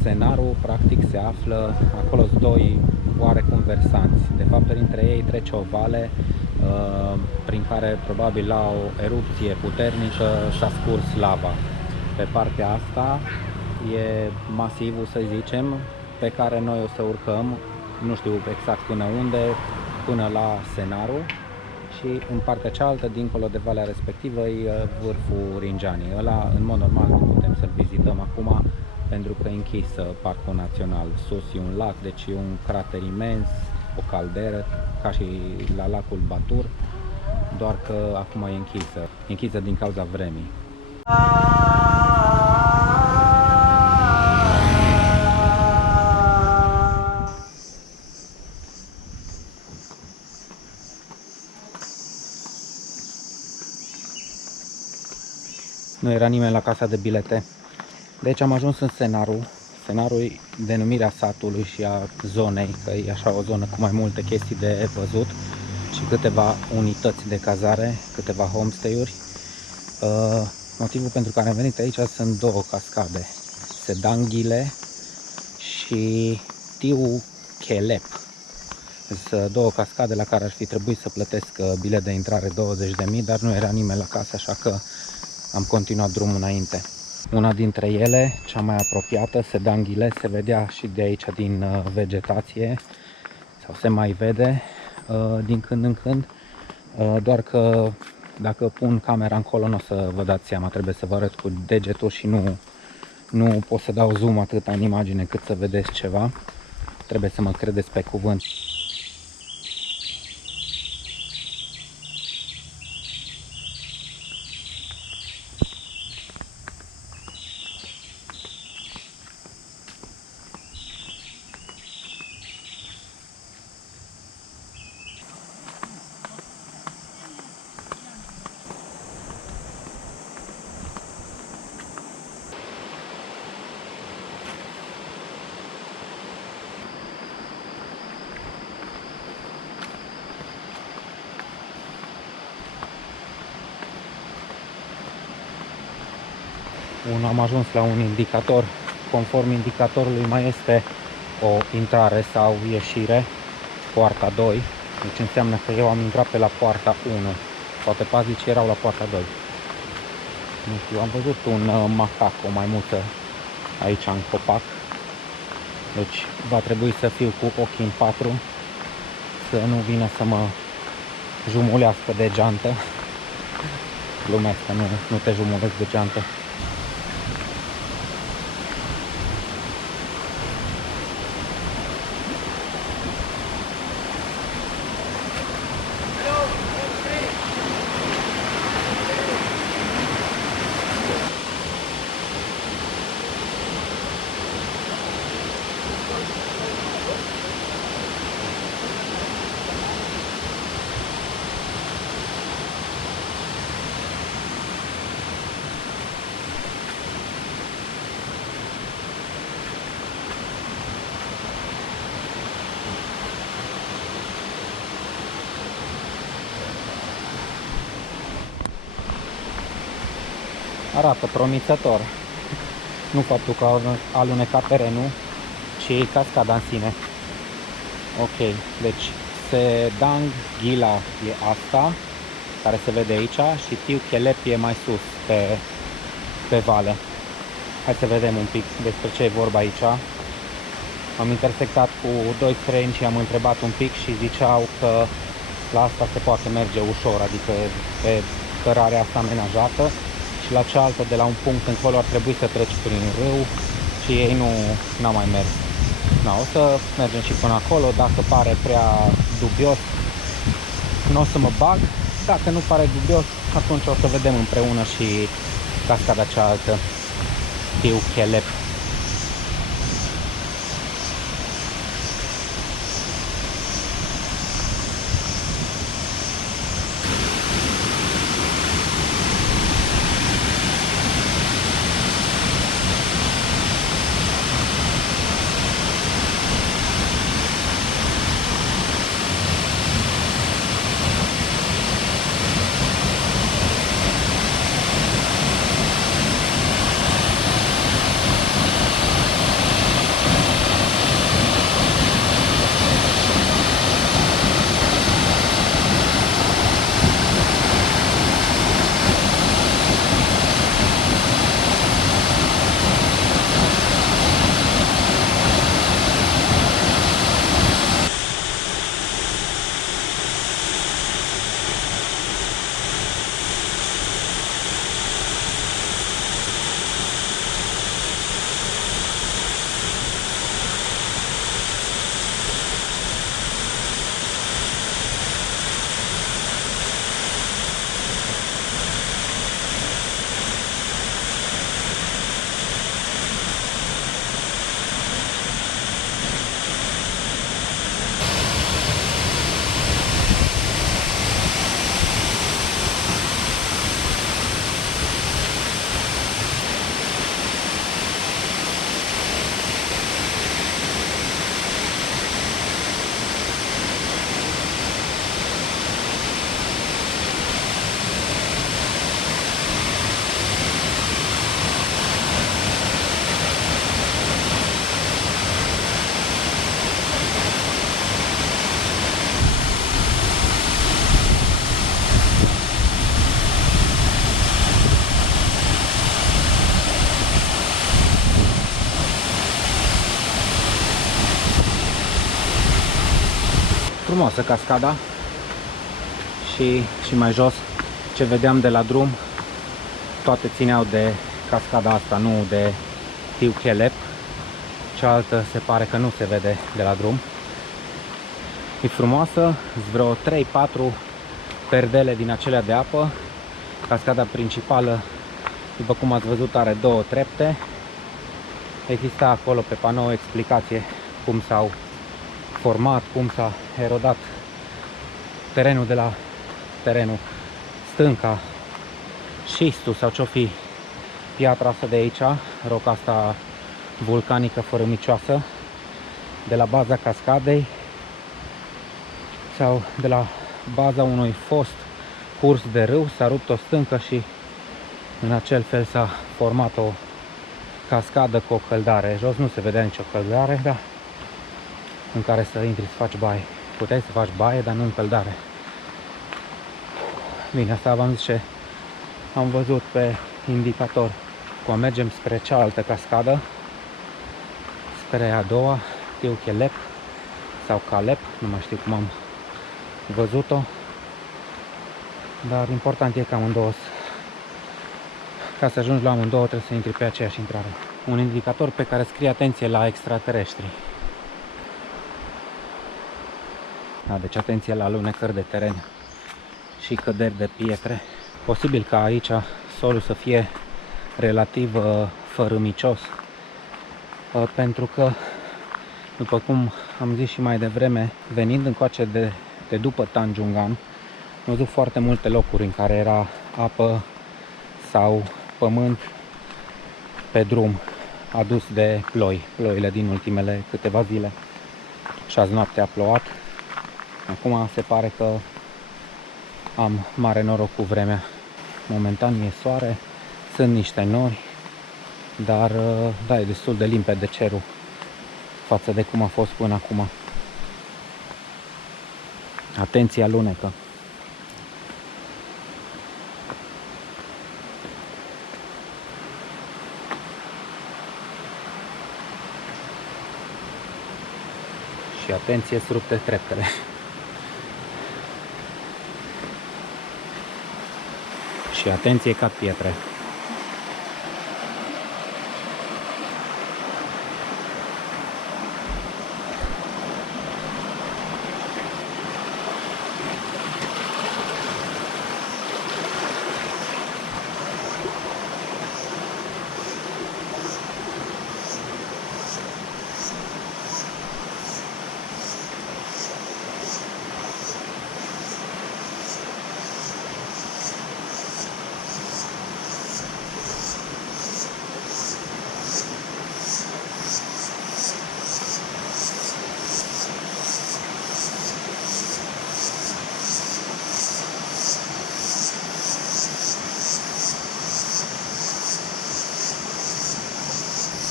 Scenarul practic se află, acolo sunt doi oarecum versanți. De fapt, printre ei trece o vale prin care probabil la o erupție puternică s-a scurs lava. Pe partea asta e masivul, să zicem, pe care noi o să urcăm, nu știu exact până unde, până la Scenarul, și în partea cealaltă, dincolo de valea respectivă, e vârful Ringianii. Ăla, în mod normal, nu putem să-l vizităm acum, pentru că e închis Parcul Național. Sus e un lac, deci e un crater imens, o calderă, ca și la lacul Batur, doar că acum e închisă din cauza vremii. Nu era nimeni la casa de bilete. Deci am ajuns în Scenarul. Scenarul e denumirea satului și a zonei, că e așa o zonă cu mai multe chestii de văzut și câteva unități de cazare, câteva homestay-uri. Motivul pentru care am venit aici sunt două cascade, Sedanghile și Tiu Chelep. Sunt două cascade la care ar fi trebuit să plătesc bilet de intrare 20.000, dar nu era nimeni la casă, așa că am continuat drumul înainte. Una dintre ele, cea mai apropiată, Sedanghile, se vedea și de aici din vegetație, sau se mai vede din când în când, doar că dacă pun camera încolo nu o să vă dați seama, trebuie să vă arăt cu degetul și nu pot să dau zoom atât în imagine cât să vedeți ceva. Trebuie să mă credeți pe cuvânt. Am ajuns la un indicator. Conform indicatorului mai este o intrare sau ieșire, poarta 2. Deci înseamnă că eu am intrat pe la poarta 1. Poate paznicii erau la poarta 2. Nu știu, am văzut un macac, o maimuță aici în copac. Deci va trebui să fiu cu ochii în 4, să nu vină să mă jumulească de geantă. Glumesc, că nu te jumulesc de geantă. Arată promițător. Nu faptul că a alunecat terenul, ci cascada în sine. Ok, deci Sedanghila e asta, care se vede aici, și Tiu Chelep e mai sus, pe vale. Hai să vedem un pic despre ce e vorba aici. Am intersectat cu doi străini și am întrebat un pic și ziceau că la asta se poate merge ușor, adică pe cărarea asta amenajată. Și la cealaltă, de la un punct încolo, ar trebui să treci prin râu și ei n-au mai mers. Na, o să mergem și până acolo. Dacă pare prea dubios, nu o să mă bag. Dacă nu pare dubios, atunci o să vedem împreună și cascada cealaltă, Tiu Chelep. frumoasă cascada și mai jos ce vedeam de la drum, toate țineau de cascada asta, nu de Tiu Chelep. Cealaltă se pare că nu se vede de la drum. E frumoasă, vreo 3-4 perdele din acelea de apă. Cascada principală, după cum ați văzut, are 2 trepte. Exista acolo pe panou o explicație cum s-au format, cum s-a erodat terenul de la stânca, șistul sau ce-o fi piatra asta de aici, roca asta vulcanică fărâmicioasă, de la baza cascadei sau de la baza unui fost curs de râu s-a rupt o stâncă și în acel fel s-a format o cascadă cu o căldare. Jos nu se vedea nicio căldare, dar în care să intri să faci baie. Puteai să faci baie, dar nu în căldare. Bine, asta v-am zis ce am văzut pe indicator. Acum mergem spre cealaltă cascadă, spre a doua, Tiu Chelep sau Calep, nu mai știu cum am văzut-o, dar important e că amândouă, ca să ajungi la amândouă trebuie să intri pe aceeași intrare. Un indicator pe care scrie atenție la extraterestri. Da, deci atenție la alunecări de teren și căderi de pietre. Posibil ca aici solul să fie relativ fărâmicios, pentru că, după cum am zis și mai devreme, venind încoace de după Tanjungan, am văzut foarte multe locuri în care era apă sau pământ pe drum adus de ploile din ultimele câteva zile. Și azi noapte a plouat. Acum se pare că am mare noroc cu vremea. Momentan e soare, sunt niște nori, dar da, e destul de limpede cerul față de cum a fost până acum. Atenție, alunecă! Și atenție, surupte treptele! Și atenție, cad pietre!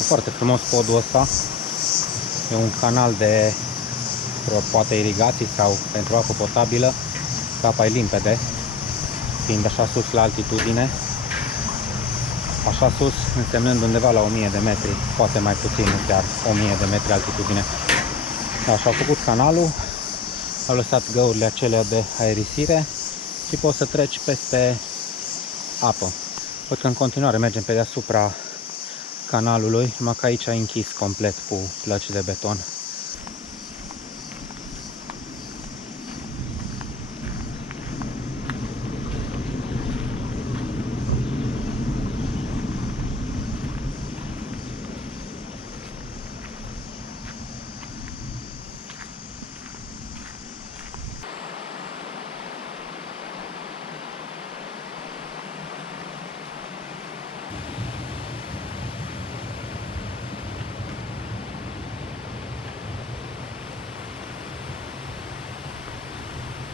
Foarte frumos podul ăsta. E un canal de poate irigații sau pentru apă potabilă. Apa e limpede, fiind așa sus la altitudine. Așa sus însemnând undeva la 1000 de metri, poate mai puțin, nu chiar 1000 de metri altitudine. Așa au făcut canalul, au lăsat găurile acelea de aerisire și poți să treci peste apă. Văd că în continuare mergem pe deasupra canalului, numai că aici a închis complet cu plăci de beton.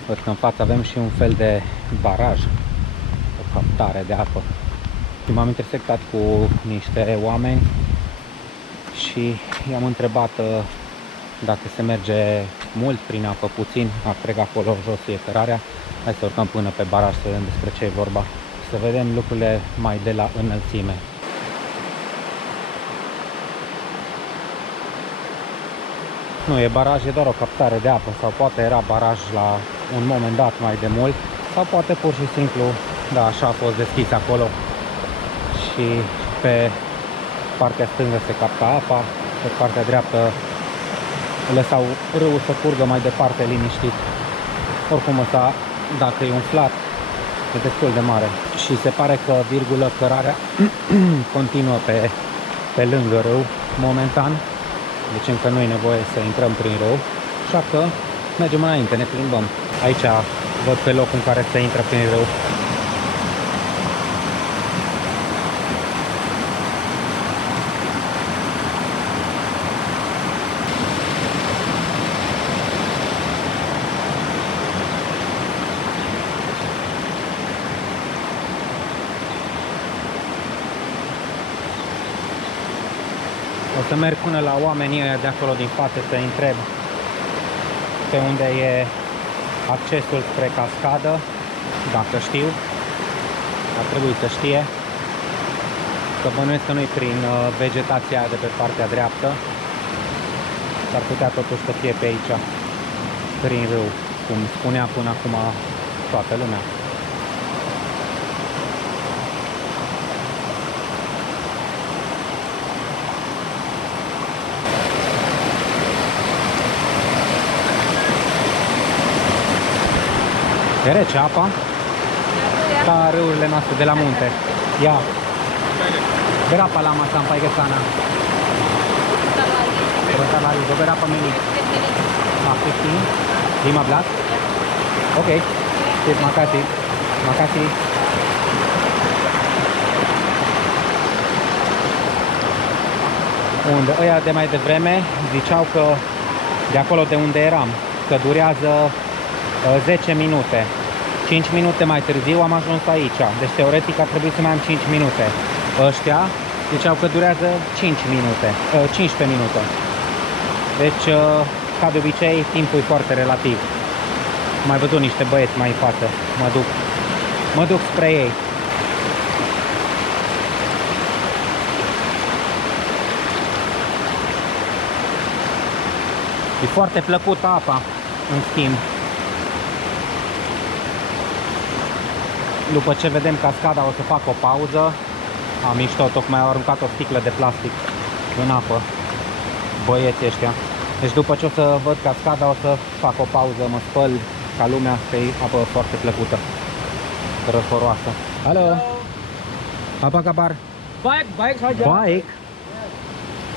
Văd că în față avem și un fel de baraj, o captare de apă. M-am intersectat cu niște oameni și i-am întrebat dacă se merge mult prin apă, puțin, trec acolo jos e cărarea. Hai să urcăm până pe baraj să vedem despre ce e vorba, să vedem lucrurile mai de la înălțime. Nu e baraj, e doar o captare de apă, sau poate era baraj la un moment dat mai de mult, sau poate pur și simplu, da, așa a fost deschis acolo și pe partea stângă se capta apa, pe partea dreaptă lăsau râul să curgă mai departe liniștit. Oricum ăsta, dacă e umflat, e destul de mare și se pare că virgulă cărarea continuă pe lângă râu momentan, deci încă nu e nevoie să intrăm prin râu, așa că mergem înainte, ne plimbăm. Aici văd pe locul în care se intră prin râu. O să merg până la oamenii ăia de acolo din față să întreb pe unde e accesul spre cascadă, dacă știu, ar trebui să știe, că bănuiesc că nu-i prin vegetația de pe partea dreaptă, s-ar putea totuși să fie pe aici, prin râu, cum spunea până acum toată lumea. E rece apa, ca râurile noastre de la munte. Ia. Berapa lama sampai ke sana? Sebentar lagi. Berapa menit? 15? Ok. Sip, makasih. Makasih. Unde ăia de mai devreme ziceau că de acolo de unde eram, că durează 10 minute. 5 minute mai târziu am ajuns aici. Deci teoretic ar trebui să mai am 5 minute. Ăștia ziceau că durează 5 minute, 15 minute. Deci, ca de obicei, timpul e foarte relativ. Am mai văzut niște băieți mai în față. Mă duc spre ei. E foarte plăcută apa, în schimb. După ce vedem cascada o să fac o pauză. Am mișto, tocmai au aruncat o sticlă de plastic în apă băieții ăștia. Deci după ce o să văd cascada o să fac o pauză, mă spăl ca lumea, că e apă foarte plăcută, răcoroasă. Halo. Apa kabar? Baik, baik saja. Baik.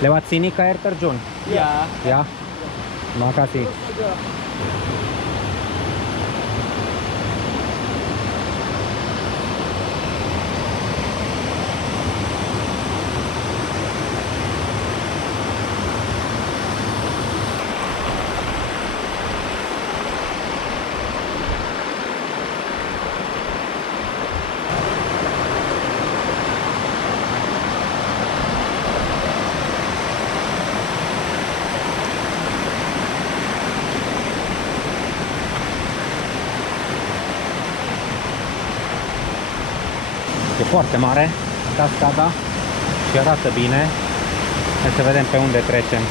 Lewat sini ke air terjun? Ya. Ya. Makasih. E foarte mare cascada și arată bine. Hai să vedem pe unde trecem.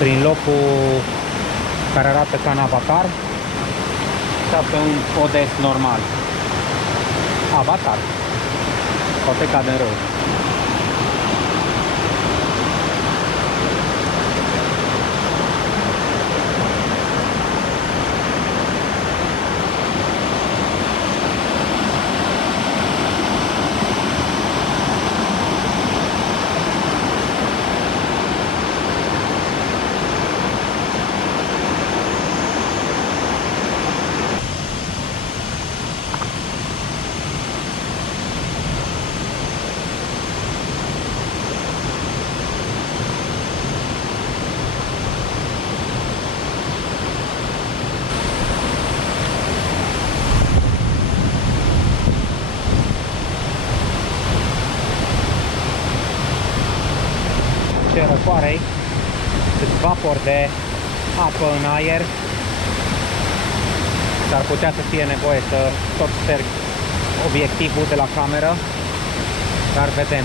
Prin locul care arată ca în Avatar sau pe un podest normal. Avatar. Poate cade în râu. Răcoarei, cât vapor de apă în aer. S-ar putea să fie nevoie să tot șterg obiectivul de la cameră, dar vedem.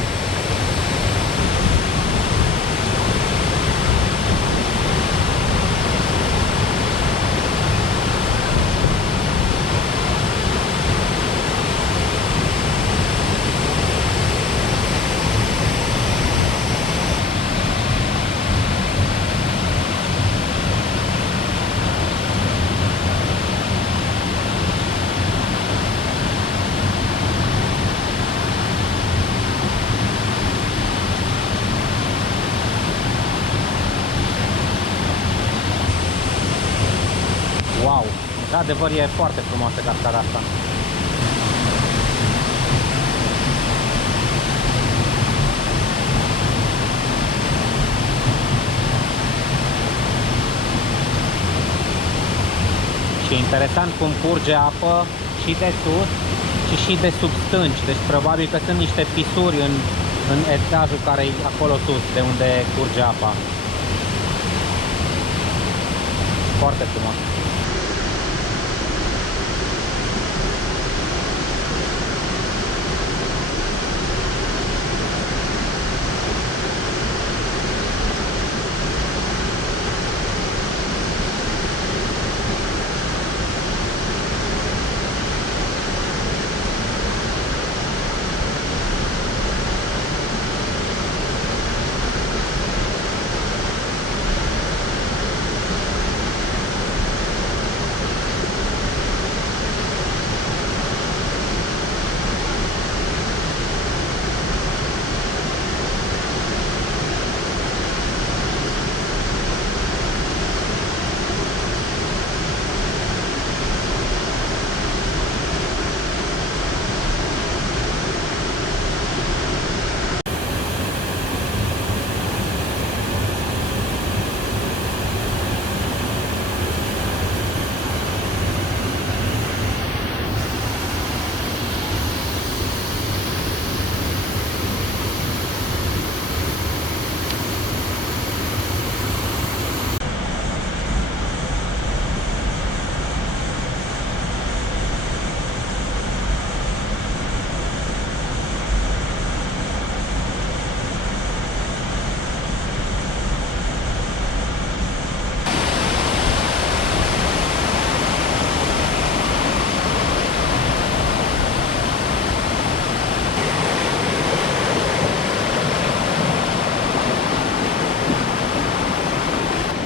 De adevăr e foarte frumoasă cascada asta. Și interesant cum curge apă și de sus și de sub stânci. Deci probabil că sunt niște fisuri în etajul care e acolo sus, de unde curge apa. Foarte frumos.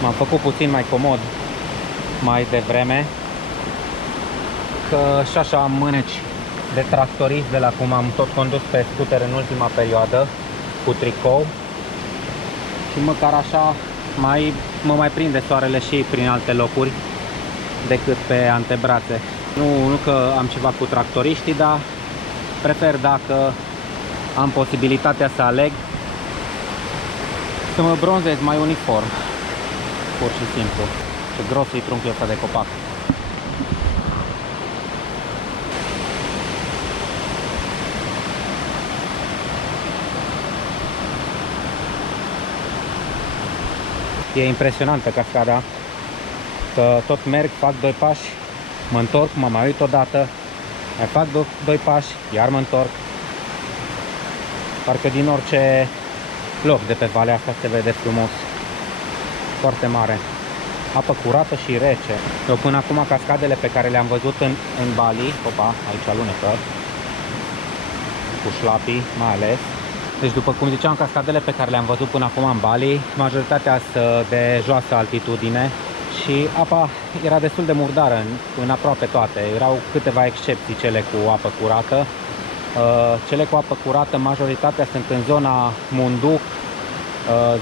M-am făcut puțin mai comod mai devreme, că și așa am mâneci de tractorist de la cum am tot condus pe scooter în ultima perioadă cu tricou și măcar așa mă mai prinde soarele și prin alte locuri decât pe antebrațe. Nu că am ceva cu tractoriștii, dar prefer, dacă am posibilitatea să aleg, să mă bronzez mai uniform. Pur și simplu. Ce gros e trunchiul ăsta de copac. E impresionantă cascada. Că tot merg, fac 2 pași, mă întorc, mă mai uit odată, mai fac 2 pași, iar mă întorc. Parcă din orice loc de pe valea asta se vede frumos. Foarte mare. Apă curată și rece. Eu până acum cascadele pe care le-am văzut în Bali, opa, aici alunecă, cu șlapii mai ales. Deci după cum ziceam, cascadele pe care le-am văzut până acum în Bali, majoritatea sunt de joasă altitudine și apa era destul de murdară în aproape toate. Erau câteva excepții cele cu apă curată. Cele cu apă curată, majoritatea sunt în zona Munduc,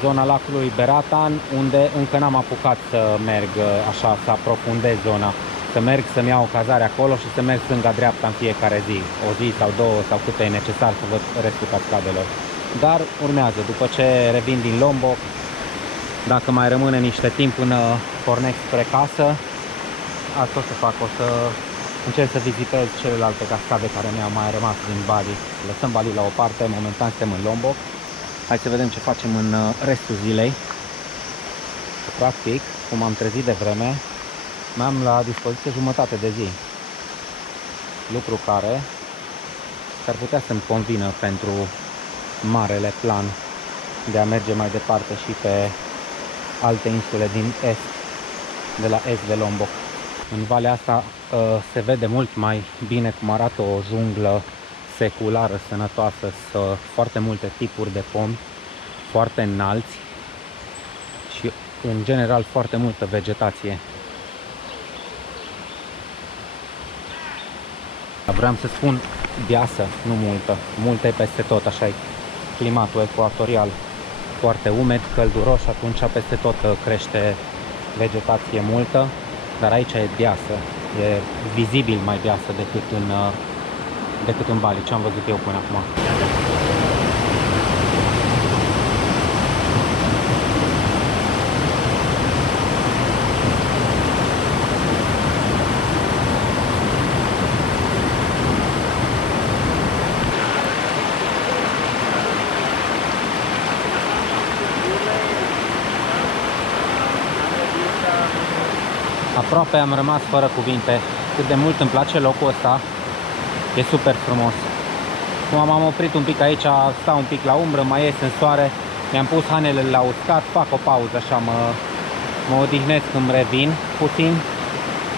zona lacului Beratan, unde încă n-am apucat să merg așa, să aprofundez zona. Să merg să-mi iau o cazare acolo și să merg stânga-dreapta în fiecare zi. O zi sau 2 sau cât e necesar să văd restul cascadelor. Dar urmează, după ce revin din Lombok, dacă mai rămâne niște timp până pornesc spre casă, asta o să fac, o să încerc să vizitez celelalte cascade care mi-au mai rămas din Bali. Lăsăm Bali la o parte, momentan suntem în Lombok. Hai să vedem ce facem în restul zilei. Practic, cum am trezit de vreme, mi-am la dispoziție jumătate de zi. Lucru care s-ar putea să-mi convină pentru marele plan de a merge mai departe și pe alte insule din est, de la est de Lombok. În valea asta se vede mult mai bine cum arată o junglă seculară, sănătoasă, foarte multe tipuri de pomi, foarte înalți și în general foarte multă vegetație. Vreau să spun deasă, nu multă, multă e peste tot, așa e climatul ecuatorial, foarte umed, călduros și atunci peste tot crește vegetație multă, dar aici e deasă. E vizibil mai deasă decât în Bali, ce am văzut eu până acum. Aproape am rămas fără cuvinte. Cât de mult îmi place locul ăsta. E super frumos. Cum m-am oprit un pic aici, stau un pic la umbră, mai ies în soare. Mi-am pus hainele la uscat, fac o pauză așa, mă odihnesc, îmi revin puțin.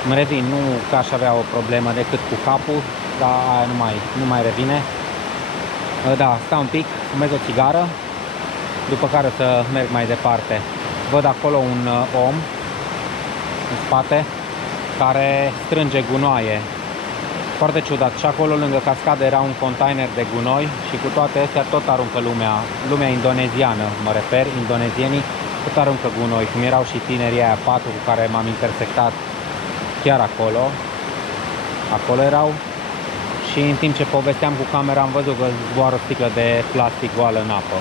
Îmi revin, nu că aș avea o problemă decât cu capul, dar aia nu mai revine. Da, stau un pic, fumez o țigară, după care să merg mai departe. Văd acolo un om în spate care strânge gunoaie. Foarte ciudat. Și acolo lângă cascadă era un container de gunoi și cu toate astea tot aruncă lumea indoneziană, mă refer, indonezienii tot aruncă gunoi, cum erau și tinerii aia 4 cu care m-am intersectat chiar acolo erau. Și în timp ce povesteam cu camera am văzut că zboară o sticlă de plastic goală în apă.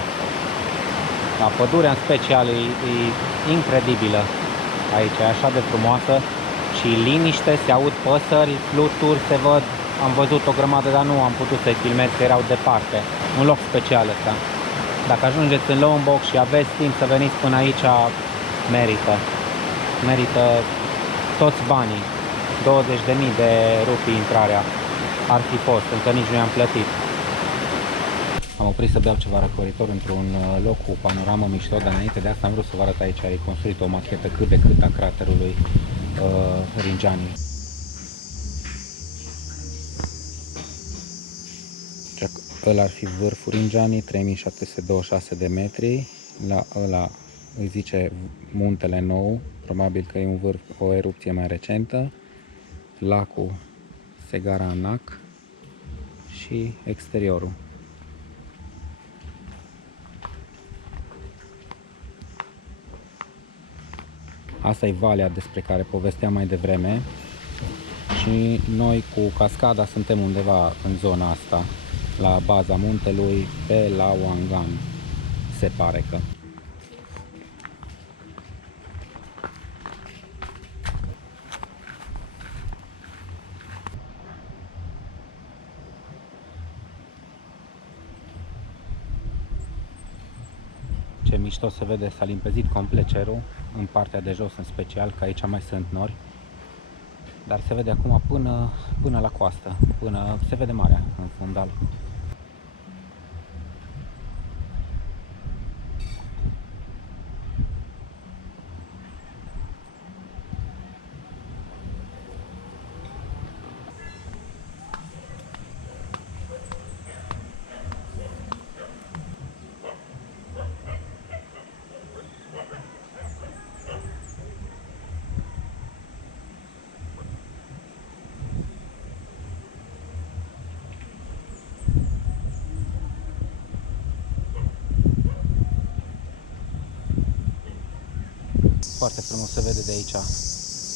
La pădurea în special e incredibilă aici, e așa de frumoasă și liniște, se aud păsări, fluturi, se văd. Am văzut o grămadă, dar nu am putut să-i filmez, că erau departe. Un loc special ăsta. Dacă ajungeți în Lombok și aveți timp să veniți până aici, merită toți banii. 20.000 de rupii intrarea. Ar fi fost, încă nici nu i-am plătit. Am oprit să beau ceva răcoritor într-un loc cu panoramă mișto, dar înainte de asta am vrut să vă arăt aici. Ai construit o machetă cât de cât a craterului Rinjani. Ăla ar fi vârful Rinjani, 3726 de metri. La ăla îi zice Muntele Nou, probabil că e un vârf, o erupție mai recentă. Lacul Segara-Anak și exteriorul. Asta e valea despre care povesteam mai devreme și noi cu cascada suntem undeva în zona asta, la baza muntelui, pe la Wangan, se pare că. Ce mișto se vede, s-a limpezit complet cerul, în partea de jos în special, că aici mai sunt nori. Dar se vede acum până la coastă, până se vede marea în fundal. Foarte frumos se vede de aici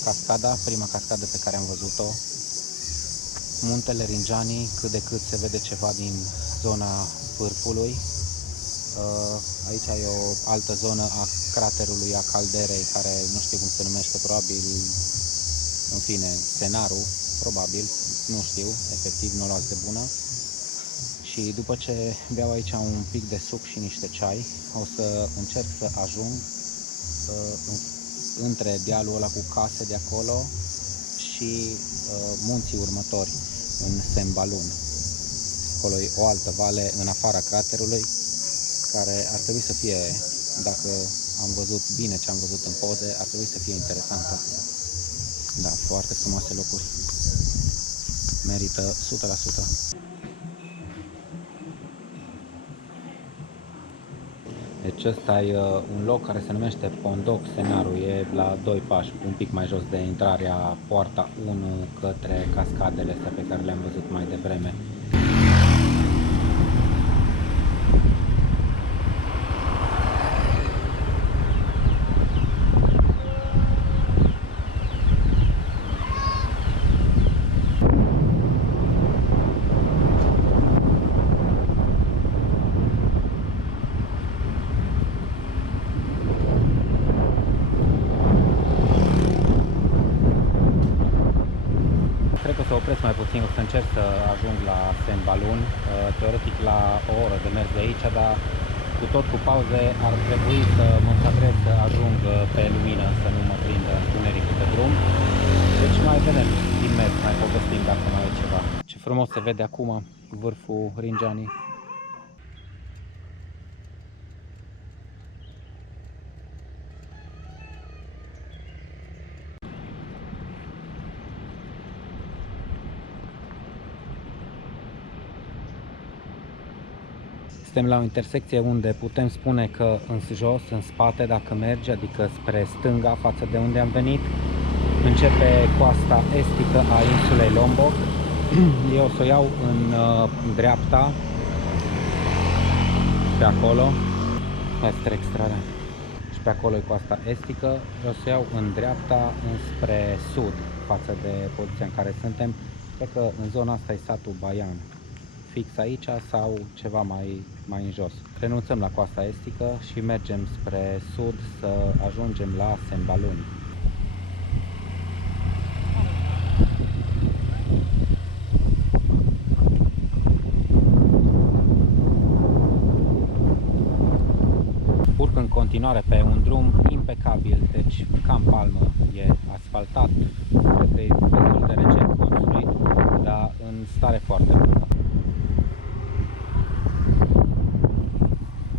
cascada, prima cascadă pe care am văzut-o. Muntele Rinjani, cât de cât se vede ceva din zona vârfului. Aici e o altă zonă a craterului, a calderei, care nu știu cum se numește, probabil, în fine, Senaru, probabil, nu știu, efectiv nu o luați de bună. Și după ce beau aici un pic de suc și niște ceai, o să încerc să ajung între dealul ăla cu case de acolo și munții următori, în Sembalun. Acolo e o altă vale în afara craterului, care ar trebui să fie, dacă am văzut bine ce am văzut în poze, ar trebui să fie interesantă. Da, foarte frumoase locuri. Merită 100%. Deci ăsta e un loc care se numește Pondok Senaru, e la 2 pași, un pic mai jos de intrarea poarta 1 către cascadele astea pe care le-am văzut mai devreme. mai puțin, o să încerc să ajung la Sembalun, teoretic la o oră de mers de aici, dar cu tot cu pauze ar trebui să mă încadrez să ajung pe lumină, să nu mă prindă întunericul pe drum. Deci mai vedem din mers, mai povestim dacă mai e ceva. Ce frumos se vede acum vârful Rinjanii. Suntem la o intersecție unde putem spune că în jos, în spate, dacă mergi, adică spre stânga față de unde am venit, începe coasta estică a insulei Lombok. Eu o să o iau în dreapta, pe acolo, hai să trec strada, și pe acolo e coasta estică. Eu o să iau în dreapta, înspre sud, față de poziția în care suntem. Cred că în zona asta e satul Bayan, fix aici sau ceva mai în jos. Renunțăm la coasta estică și mergem spre sud să ajungem la Sembalun. Urc în continuare pe un drum impecabil, deci ca în palmă, e asfaltat, cred că e destul de recent construit, dar în stare foarte bună.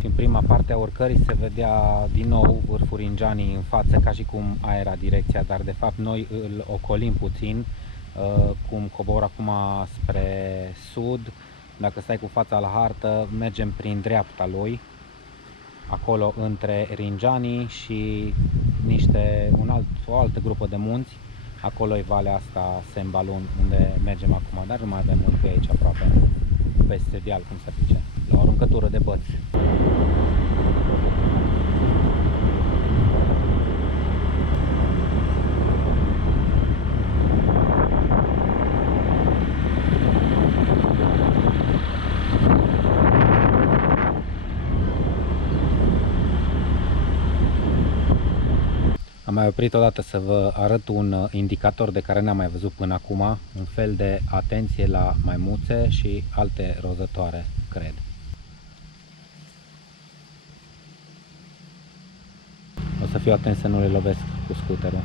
În prima parte a urcării se vedea din nou vârful Rinjanii în față, ca și cum aia era direcția, dar de fapt noi îl ocolim puțin, cum cobor acum spre sud. Dacă stai cu fața la hartă, mergem prin dreapta lui, acolo între Rinjanii și o altă grupă de munți. Acolo e valea asta Sembalun, unde mergem acum, dar nu mai avem mult pe aici aproape, peste deal, cum se zice, la o aruncătură de băți. Am mai oprit odată să vă arăt un indicator de care n-am mai văzut până acum, un fel de atenție la maimuțe și alte rozătoare, cred. O să fiu atent să nu le lovesc cu scuterul.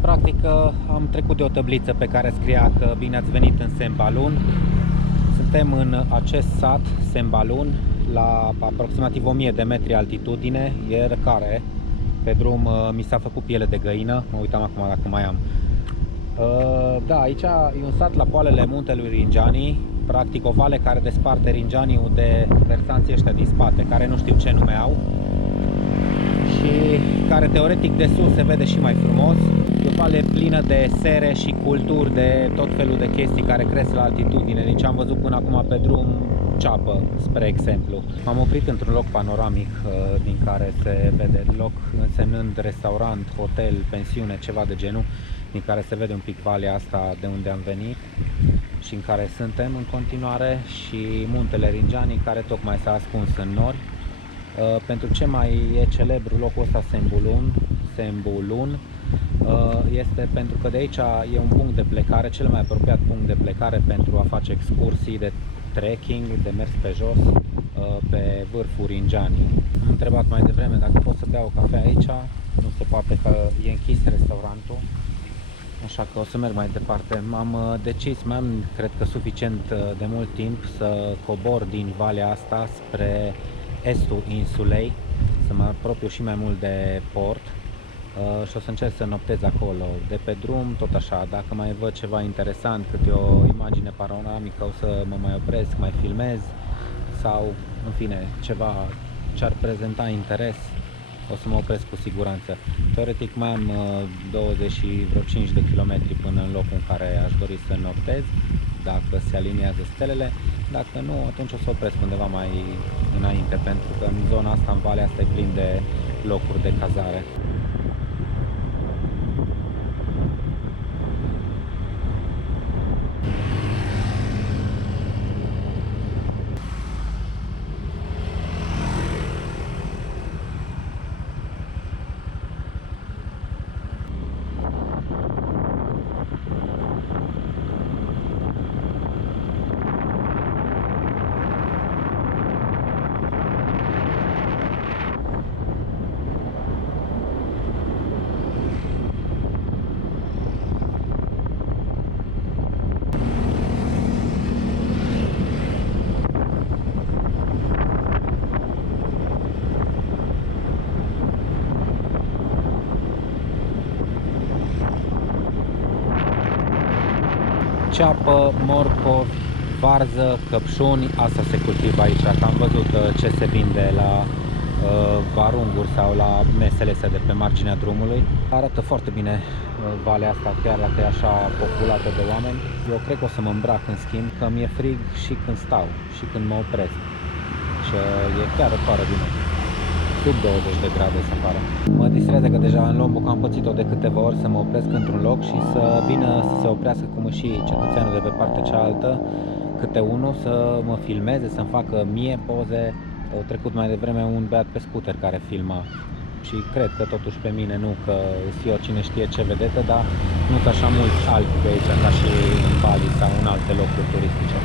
Practic am trecut de o tabliță pe care scria că bine ați venit în Sembalun. Suntem în acest sat, Sembalun, la aproximativ 1000 de metri altitudine. E răcare. Pe drum mi s-a făcut piele de găină. Mă uitam acum dacă mai am. Da, aici e un sat la poalele muntelui Rinjanii. Practic o vale care desparte Rinjaniul de versanții ăștia din spate, care nu știu ce nume au, și care teoretic de sus se vede și mai frumos. E o vale plină de sere și culturi de tot felul de chestii care cresc la altitudine. Deci am văzut până acum pe drum ceapă, spre exemplu. M-am oprit într-un loc panoramic din care se vede, loc însemnând restaurant, hotel, pensiune, ceva de genul, din care se vede un pic valea asta de unde am venit și în care suntem în continuare, și muntele Rinjanii, care tocmai s-a ascuns în nori. Pentru ce mai e celebru locul ăsta Sembalun, este pentru că de aici e un punct de plecare, cel mai apropiat punct de plecare pentru a face excursii de trekking, de mers pe jos, pe vârful Rinjanii. Am întrebat mai devreme dacă pot să beau o cafea aici, nu se poate că e închis restaurantul, așa că o să merg mai departe. M-am decis, cred că suficient de mult timp să cobor din valea asta spre estul insulei, să mă apropiu și mai mult de port și o să încerc să noptez acolo. De pe drum, tot așa, dacă mai văd ceva interesant, câte o imagine panoramică, o să mă mai opresc, mai filmez sau, în fine, ceva ce ar prezenta interes, o să mă opresc cu siguranță. Teoretic mai am 25 de kilometri până în locul în care aș dori să noptez, dacă se aliniază stelele. Dacă nu, atunci o să opresc undeva mai înainte, pentru că în zona asta, în valea asta, e plin de locuri de cazare. Ceapă, morcovi, varză, căpșuni, asta se cultivă aici. Că am văzut ce se vinde la barunguri sau la mesele astea de pe marginea drumului. Arată foarte bine valea asta, chiar dacă e așa populată de oameni. Eu cred că o să mă îmbrac în schimb, că mi-e frig și când stau și când mă opresc. Și e chiar foarte bine. Sub 20 de grade să pară. Mă distrează că deja în Lombok am pățit-o de câteva ori, să mă opresc într-un loc și să vină să se oprească cum și cetățeanul de pe partea cealaltă, câte unul, să mă filmeze, să-mi facă mie poze. Au trecut mai devreme un băiat pe scooter care filma și cred că totuși pe mine nu, că eu cine știe ce vedetă, dar nu sunt așa mulți albi de aici ca și în Bali sau în alte locuri turistice.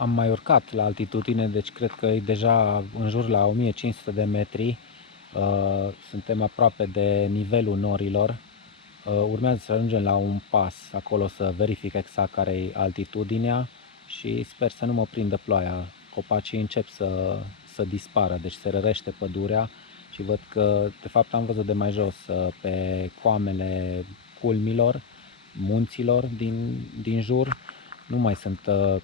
Am mai urcat la altitudine, deci cred că e deja în jur la 1500 de metri. Suntem aproape de nivelul norilor. Urmează să ajungem la un pas acolo să verific exact care e altitudinea și sper să nu mă prindă ploaia. Copacii încep să dispară, deci se rărește pădurea și văd că, de fapt, am văzut de mai jos pe coamele culmilor, munților din jur. Nu mai sunt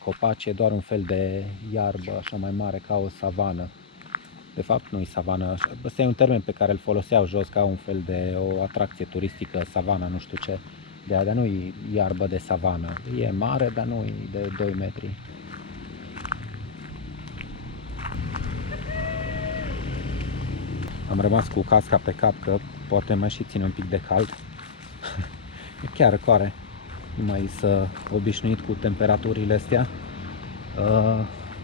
copaci, e doar un fel de iarbă așa mai mare, ca o savană. De fapt nu e savană, ăsta e un termen pe care îl foloseau jos ca un fel de o atracție turistică, savana, nu știu ce. Dar nu e iarbă de savană, e mare, dar nu e de 2 metri. Am rămas cu casca pe cap, că poate mai și ține un pic de cald. E chiar răcoare. Nu mai să obișnuit cu temperaturile astea.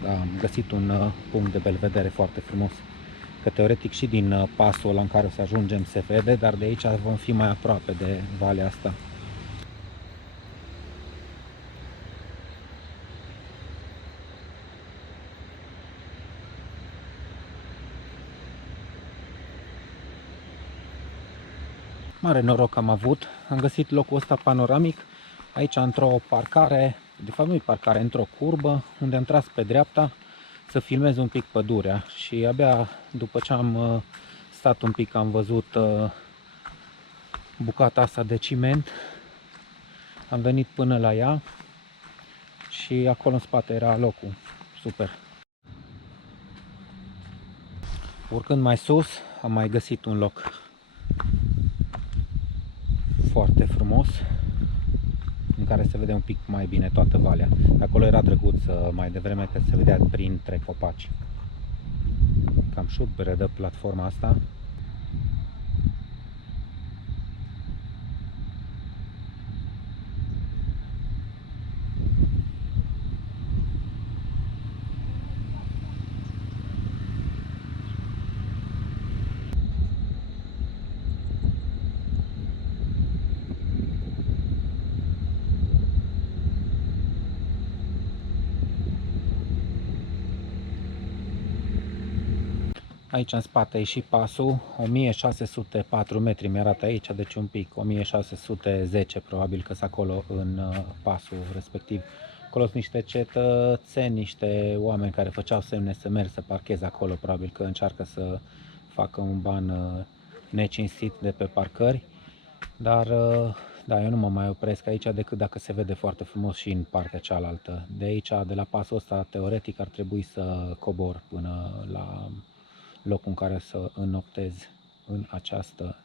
Da, am găsit un punct de belvedere foarte frumos. Că teoretic și din pasul ăla în care o să ajungem se vede, dar de aici vom fi mai aproape de valea asta. Mare noroc am avut, am găsit locul ăsta panoramic, aici într-o parcare, de fapt nu e parcare, într-o curbă, unde am tras pe dreapta să filmez un pic pădurea și abia după ce am stat un pic am văzut bucata asta de ciment, am venit până la ea și acolo în spate era locul, super. Urcând mai sus am mai găsit un loc foarte frumos în care se vede un pic mai bine toată valea. Acolo era drăguț mai devreme că se vedea printre copaci. Cam șubere de platforma asta. Aici în spate e și pasul, 1604 metri mi-arată aici, deci un pic, 1610 probabil că sunt acolo în pasul respectiv. Acolo sunt niște cetățeni, niște oameni care făceau semne să merg să parcheze acolo, probabil că încearcă să facă un ban necinstit de pe parcări. Dar da, eu nu mă mai opresc aici decât dacă se vede foarte frumos și în partea cealaltă. De aici, de la pasul ăsta, teoretic ar trebui să cobor până la locul în care să înnoptez în această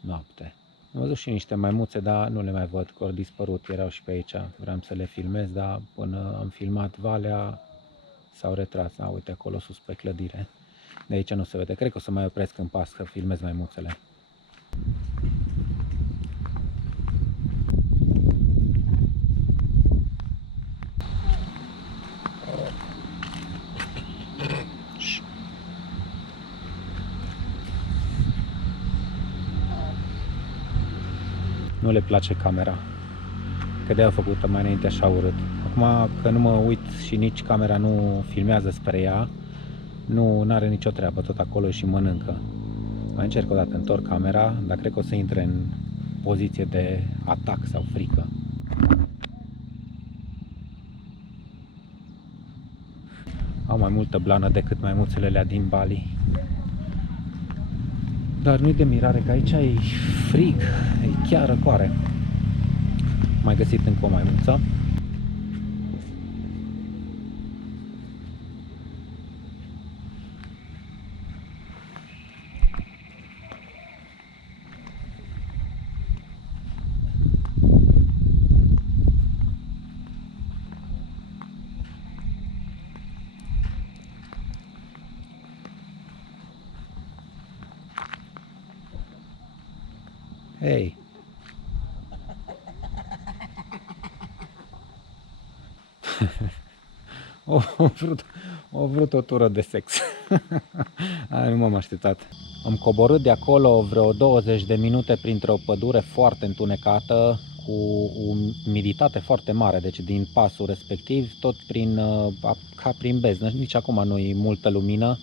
noapte. Am văzut și niște maimuțe, dar nu le mai văd, că au dispărut, erau și pe aici. Vreau să le filmez, dar până am filmat valea, s-au retras. Da, uite acolo sus pe clădire. De aici nu se vede. Cred că o să mai opresc în pas să filmez maimuțele. Nu le place camera, că de-aia a făcut mai înainte așa urât. Acum că nu mă uit și nici camera nu filmează spre ea, nu are nicio treabă, tot acolo și mănâncă. Mai încerc o dată, întorc camera, dar cred că o să intre în poziție de atac sau frică. Au mai multă blană decât maimuțele alea din Bali. Dar nu-i de mirare că aici e frig, e chiar răcoare. Mai găsit încă o maimuță. Hei! O vrut o tură de sex. Nu m-am așteptat. Am coborât de acolo vreo 20 de minute printr-o pădure foarte întunecată, cu umiditate foarte mare, deci din pasul respectiv, tot ca prin beznă. Nici acum nu e multă lumină,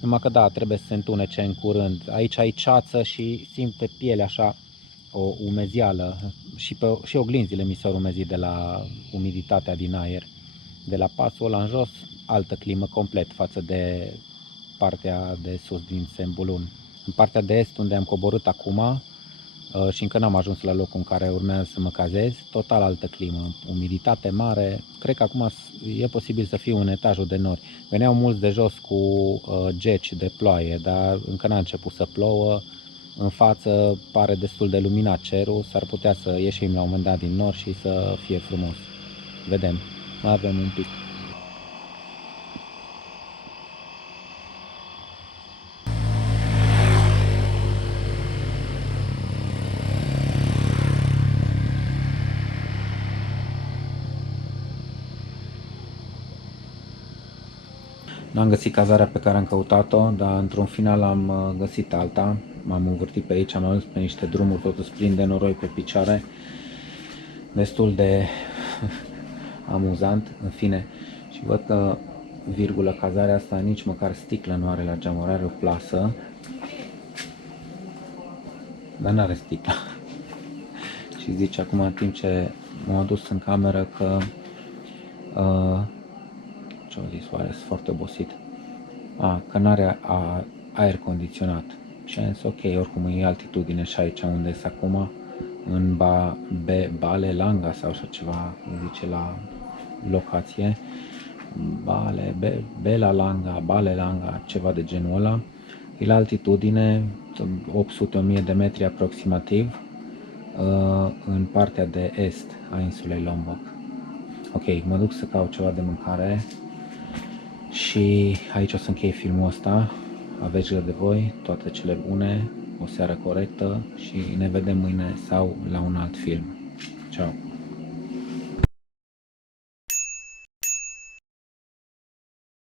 numai că da, trebuie să se întunece în curând. Aici ai ceață și simt pe piele așa o umezială și oglinzile mi s-au umezit de la umiditatea din aer. De la pasul ăla în jos, altă climă complet față de partea de sus din Sembulun. În partea de est, unde am coborât acum și încă n-am ajuns la locul în care urmează să mă cazez, total altă climă, umiditate mare. Cred că acum e posibil să fiu în etajul de nori. Veneau mulți de jos cu geci de ploaie, dar încă n-a început să plouă. În față pare destul de luminat cerul, s-ar putea să ieșim la un moment dat din nori și să fie frumos. Vedem, mai avem un pic. N-am găsit cazarea pe care am căutat-o, dar într-un final am găsit alta. M-am învârtit pe aici, am ajuns pe niște drumuri totuși plin de noroi pe picioare. Destul de amuzant, în fine. Și văd că, virgulă, cazarea asta nici măcar sticlă nu are la geamuri, are o plasă. Dar n-are sticlă. Și zice acum, în timp ce m-am adus în cameră, că ce-au zis, oare, sunt foarte obosit. Că n-are aer condiționat. Și am zis, ok, oricum e altitudine și aici unde sunt acum, în Bale Langa sau așa ceva, zice la locație. Bela Langa, Bale Langa, ceva de genul ăla. E la altitudine, 800-1000 de metri aproximativ, în partea de est a insulei Lombok. Ok, mă duc să caut ceva de mâncare și aici o să închei filmul ăsta. Aveți grijă de voi, toate cele bune, o seară corectă și ne vedem mâine sau la un alt film. Ciao!